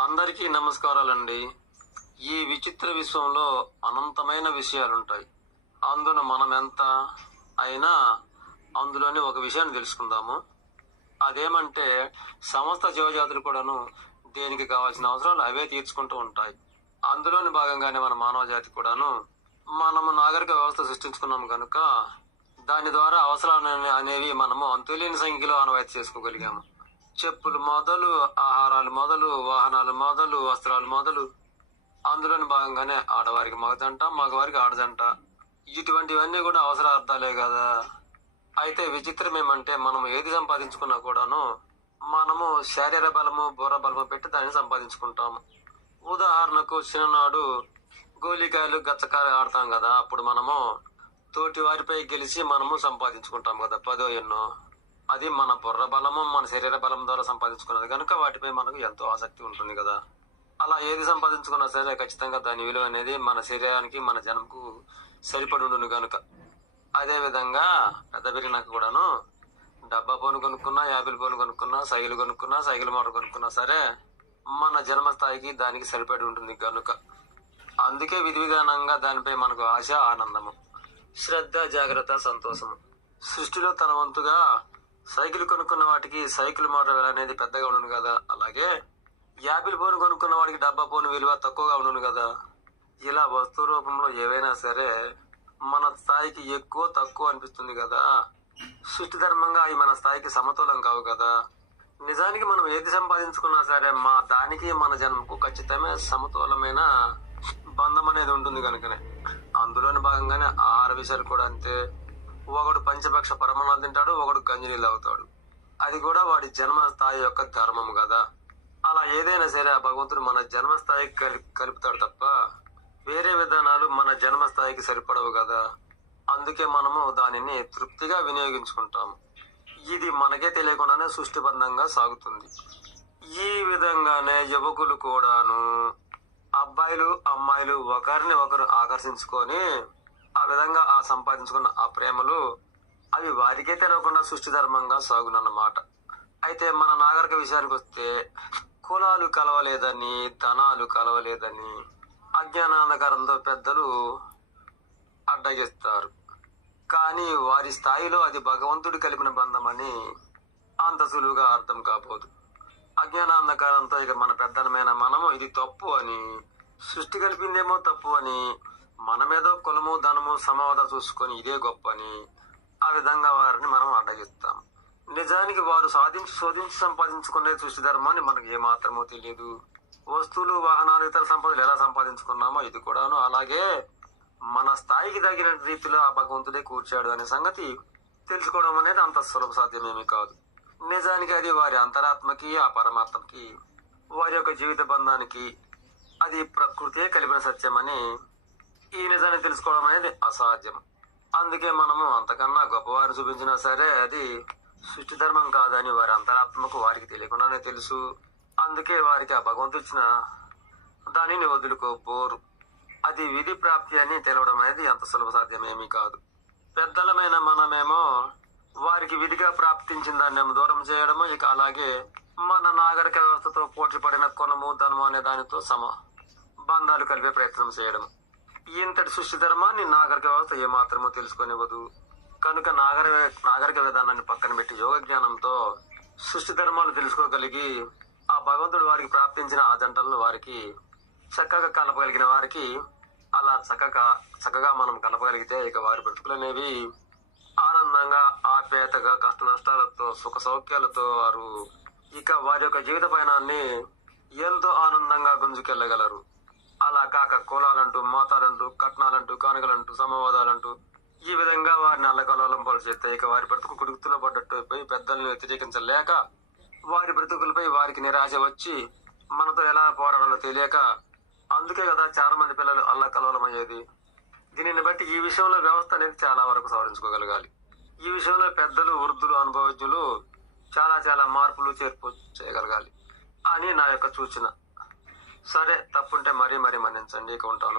అందరికీ నమస్కారాలండి. ఈ విచిత్ర విశ్వంలో అనంతమైన విషయాలుంటాయి. అందున మనమెంత అయినా అందులోని ఒక విషయాన్ని తెలుసుకుందాము. అదేమంటే సమస్త జీవజాతులు కూడాను దేనికి కావాల్సిన అవసరాలు అవే తీర్చుకుంటూ ఉంటాయి. అందులోని భాగంగానే మన మానవ జాతి కూడాను మనము నాగరిక వ్యవస్థ సృష్టించుకున్నాము కనుక దాని ద్వారా అవసరాలు అనేవి మనము అంతులేని సంఖ్యలో ఆనవాయితీ చేసుకోగలిగాము. చెప్పులు మొదలు, ఆహారాలు మొదలు, వాహనాలు మొదలు, వస్త్రాలు మొదలు, అందులోని భాగంగానే ఆడవారికి మగజంట, మగవారికి ఆడజంట, ఇటువంటివన్నీ కూడా అవసరార్థాలే కదా. అయితే విచిత్రం ఏమంటే మనం ఏది సంపాదించుకున్నా కూడాను మనము శారీర బలము, బుర్ర బలము పెట్టి దాన్ని సంపాదించుకుంటాము. ఉదాహరణకు చిన్ననాడు గోలికాయలు గచ్చకాయలు ఆడతాం కదా, అప్పుడు మనము తోటి వారిపై గెలిచి మనము సంపాదించుకుంటాం కదా, 10 ఎన్నో. అది మన బుర్ర బలము, మన శరీర బలం ద్వారా సంపాదించుకున్నది కనుక వాటిపై మనకు ఎంతో ఆసక్తి ఉంటుంది కదా. అలా ఏది సంపాదించుకున్నా సరే ఖచ్చితంగా దాని విలువ అనేది మన శరీరానికి, మన జనంకు సరిపడి ఉండును కనుక. అదే విధంగా పెద్ద పెరిగినాక కూడాను డబ్బా పోను కొనుక్కున్నా, యాపిల్ పోను కొనుక్కున్నా, సైకిల్ కొనుక్కున్నా, సైకిల్ మోటార్ కొనుక్కున్నా సరే మన జన్మ స్థాయికి దానికి సరిపడి ఉంటుంది కనుక. అందుకే విధి విధానంగా దానిపై మనకు ఆశ, ఆనందము, శ్రద్ధ, జాగ్రత్త, సంతోషము. సృష్టిలో తన వంతుగా సైకిల్ కొనుక్కున్న వాటికి సైకిల్ మోటార్ విలువ అనేది పెద్దగా ఉండను కదా, అలాగే యాపిల్ ఫోన్ కొనుక్కున్న వాడికి డబ్బా ఫోన్ విలువ తక్కువగా ఉండను కదా. ఇలా వస్తు రూపంలో ఏవైనా సరే మన స్థాయికి ఎక్కువ తక్కువ అనిపిస్తుంది కదా. సృష్టి ధర్మంగా అవి మన స్థాయికి సమతులం కావు కదా. నిజానికి మనం ఏది సంపాదించుకున్నా సరే దానికి మన జన్మకు ఖచ్చితమైన సమతులమైన బంధం అనేది ఉంటుంది కనుకనే. అందులోని భాగంగానే ఆహార విషయాలు కూడా అంతే. ఒకడు పంచపక్ష పరమాణాలు తింటాడు, ఒకడు గంజినీళ్ళు అవుతాడు. అది కూడా వాడి జన్మ స్థాయి యొక్క ధర్మం కదా. అలా ఏదైనా సరే ఆ భగవంతుడు మన జన్మ స్థాయికి కలుపుతాడు తప్ప వేరే విధానాలు మన జన్మ స్థాయికి సరిపడవు కదా. అందుకే మనము దానిని తృప్తిగా వినియోగించుకుంటాము. ఇది మనకే తెలియకుండానే సృష్టిబద్ధంగా సాగుతుంది. ఈ విధంగానే యువకులు కూడాను అబ్బాయిలు, అమ్మాయిలు ఒకరిని ఒకరు ఆకర్షించుకొని ఆ విధంగా ఆ సంపాదించుకున్న ఆ ప్రేమలు అవి వారికే తెలియకుండా సృష్టి ధర్మంగా సాగునన్నమాట. అయితే మన నాగరిక విషయానికి వస్తే కులాలు కలవలేదని, ధనాలు కలవలేదని అజ్ఞానాంధకారంతో పెద్దలు అడ్డగిస్తారు. కానీ వారి స్థాయిలో అది భగవంతుడు కలిపిన బంధమని అంత సులువుగా అర్థం కాబోదు. అజ్ఞానాంధకారంతో ఇక మన పెద్దలమైన మనము ఇది తప్పు అని, సృష్టి కలిపిందేమో తప్పు అని, మనమేదో కులము, ధనము, సమవద చూసుకొని ఇదే గొప్ప అని ఆ విధంగా వారిని మనం అడ్డగిస్తాం. నిజానికి వారు శోధించి సంపాదించుకునే సృష్టి ధర్మాన్ని మనకు ఏమాత్రమో తెలియదు. వస్తువులు, వాహనాలు, ఇతర సంపదలు ఎలా సంపాదించుకున్నామో ఇది కూడాను అలాగే మన స్థాయికి తగిన రీతిలో ఆ భగవంతుడే కూర్చాడు అనే సంగతి తెలుసుకోవడం అనేది అంత సులభ సాధ్యమేమీ కాదు. నిజానికి అది వారి అంతరాత్మకి, ఆ పరమాత్మకి, వారి యొక్క జీవిత బంధానికి అది ప్రకృతియే కలిపిన సత్యమని ఈ నిజాన్ని తెలుసుకోవడం అనేది అసాధ్యం. అందుకే మనము అంతకన్నా గొప్పవారు చూపించినా సరే అది సృష్టి ధర్మం కాదని వారి అంతరాత్మకు వారికి తెలియకుండానే తెలుసు. అందుకే వారికి ఆ భగవంతుడు ఇచ్చిన దానిని వదులుకోబోరు. అది విధి ప్రాప్తి అని తెలవడం అనేది అంత సులభ సాధ్యమేమీ కాదు. పెద్దలమైన మనమేమో వారికి విధిగా ప్రాప్తించిన దాన్ని దూరం చేయడము, ఇక అలాగే మన నాగరిక వ్యవస్థతో పోటీ పడిన కొనము, ధనము అనే దానితో బంధాలు కలిపే ప్రయత్నం చేయడం. ఇంతటి సృష్టి ధర్మాన్ని నాగరిక వ్యవస్థ ఏమాత్రమో తెలుసుకొనివ్వదు కనుక నాగరిక విధానాన్ని పక్కన పెట్టి యోగ జ్ఞానంతో సృష్టి ధర్మాలు తెలుసుకోగలిగి ఆ భగవంతుడు వారికి ప్రాప్తించిన ఆ జంటలను వారికి చక్కగా కలపగలిగిన వారికి అలా చక్కగా మనం కలపగలిగితే ఇక వారి బ్రతుకులనేవి ఆనందంగా, ఆప్యాయతగా, కష్ట నష్టాలతో, సుఖ సౌఖ్యాలతో వారు ఇక వారి యొక్క జీవిత పయనాన్ని ఎంతో ఆనందంగా గుంజుకెళ్ళగలరు. అలా కాక కులాలంటూ, మతాలంటూ, కట్నాలంటూ, కానుకలంటూ, సమవాదాలంటూ ఈ విధంగా వారిని అల్లకల్లోలం పాలు చేస్తే ఇక వారి బ్రతుకు కుడుకుతులో పడ్డట్టు అయిపోయి పెద్దల్ని వ్యతిరేకించలేక వారి బ్రతుకులపై వారికి నిరాశ వచ్చి మనతో ఎలా పోరాడాలో తెలియక అందుకే కదా చాలా మంది పిల్లలు అల్లకల్లోలం అయ్యేది. దీనిని బట్టి ఈ విషయంలో వ్యవస్థ అనేది చాలా వరకు సవరించుకోగలగాలి. ఈ విషయంలో పెద్దలు, వృద్ధులు, అనుభవజ్ఞులు చాలా మార్పులు చేర్పు చేయగలగాలి అని నా యొక్క సూచన. సరే, తప్పుంటే మరీ మన్నించండి. ఇక ఉంటాను.